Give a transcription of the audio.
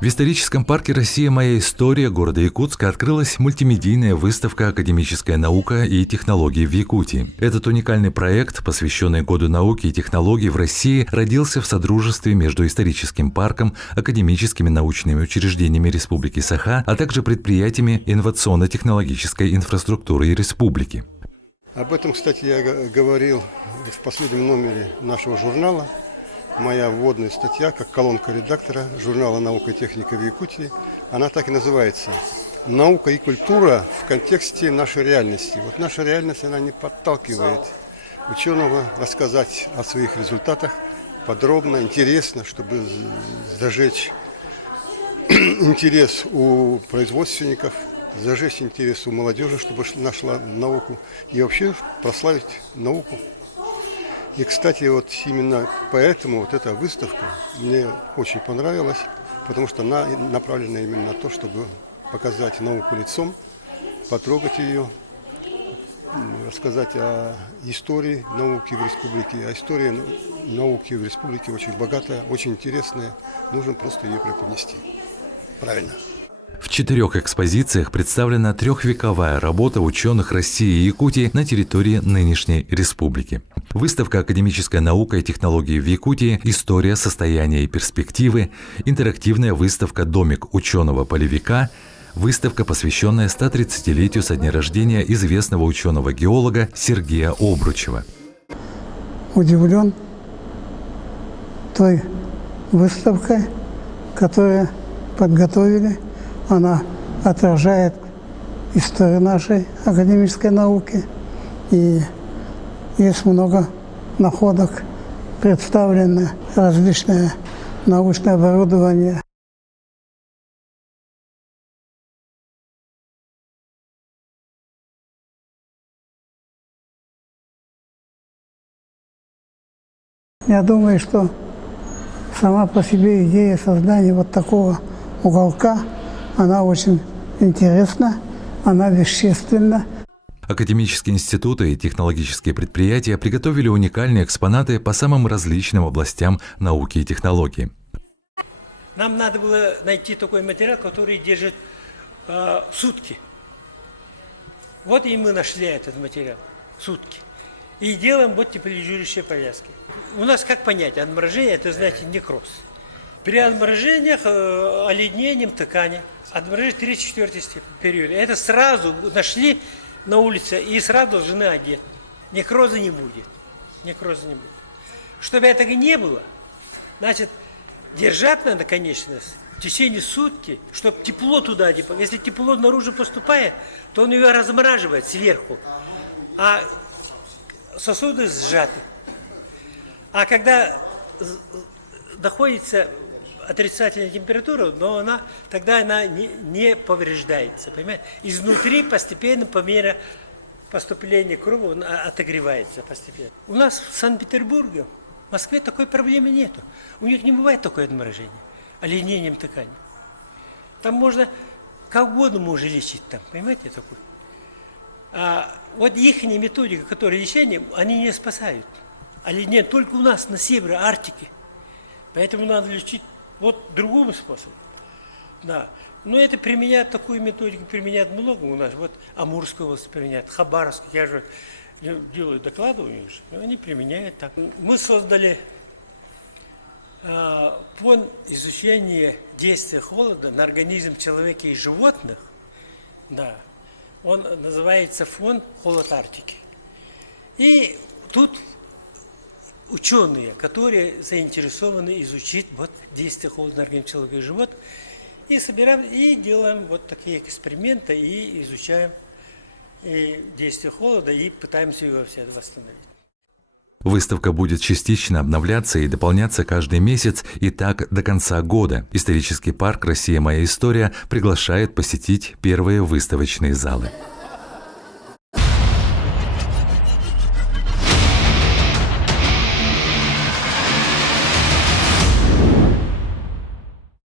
В историческом парке «Россия. Моя история» города Якутска открылась мультимедийная выставка «Академическая наука и технологии в Якутии». Этот уникальный проект, посвященный Году науки и технологий в России, родился в содружестве между историческим парком, академическими научными учреждениями Республики Саха, а также предприятиями инновационно-технологической инфраструктуры республики. Об этом, кстати, я говорил в последнем номере нашего журнала. Моя вводная статья, как колонка редактора журнала «Наука и техника в Якутии», она так и называется «Наука и культура в контексте нашей реальности». Вот наша реальность, она не подталкивает ученого рассказать о своих результатах подробно, интересно, чтобы зажечь интерес у производственников, зажечь интерес у молодежи, чтобы нашла науку и вообще прославить науку. И, кстати, вот именно поэтому вот эта выставка мне очень понравилась, потому что она направлена именно на то, чтобы показать науку лицом, потрогать ее, рассказать о истории науки в республике. А история науки в республике очень богатая, очень интересная. Нужно просто ее преподнести. Правильно. В 4 экспозициях представлена трехвековая работа ученых России и Якутии на территории нынешней республики. Выставка «Академическая наука и технологии в Якутии. История, состояние и перспективы», интерактивная выставка «Домик ученого-полевика», выставка, посвященная 130-летию со дня рождения известного ученого-геолога Сергея Обручева. Удивлен той выставкой, которую подготовили. Она отражает историю нашей академической науки. И есть много находок, представлено различное научное оборудование. Я думаю, что сама по себе идея создания вот такого уголка, она очень интересна, она вещественна. Академические институты и технологические предприятия приготовили уникальные экспонаты по самым различным областям науки и технологий. Нам надо было найти такой материал, который держит сутки. Вот и мы нашли этот материал, сутки. И делаем вот теплолизирующие повязки. У нас как понятие, отморожение, это, знаете, некроз. При отморожениях, оледнением ткани, отморожение 3-4 периода. Это сразу нашли на улице и сразу должны одеть. Некроза не будет. Некроза не будет. Чтобы этого не было, значит, держать надо, конечно, в течение сутки, чтобы тепло туда не... Если тепло наружу поступает, то он ее размораживает сверху. А сосуды сжаты. А когда находится отрицательная температура, но тогда она не повреждается, понимаете? Изнутри постепенно, по мере поступления крови, он отогревается постепенно. У нас в Санкт-Петербурге, в Москве такой проблемы нету. У них не бывает такое отморожение, оледнением ткани. Там можно, как угодно можно лечить там, понимаете, такой. А вот их методика, которые лечение, они не спасают. Оледнение только у нас на севере, Арктике. Поэтому надо лечить вот другому способу. Да. Но это применяют, такую методику применяют много у нас. Вот Амурская область применяет, Хабаровск, я же делаю доклады у них, они применяют так. Мы создали фонд изучения действия холода на организм человека и животных. Да. Он называется фонд «Холод Арктики». И тут ученые, которые заинтересованы изучить вот действие холода на организм человека и животных, и собираем, и делаем вот такие эксперименты, и изучаем действие холода, и пытаемся его все восстановить. Выставка будет частично обновляться и дополняться каждый месяц, и так до конца года. Исторический парк «Россия. Моя история» приглашает посетить первые выставочные залы.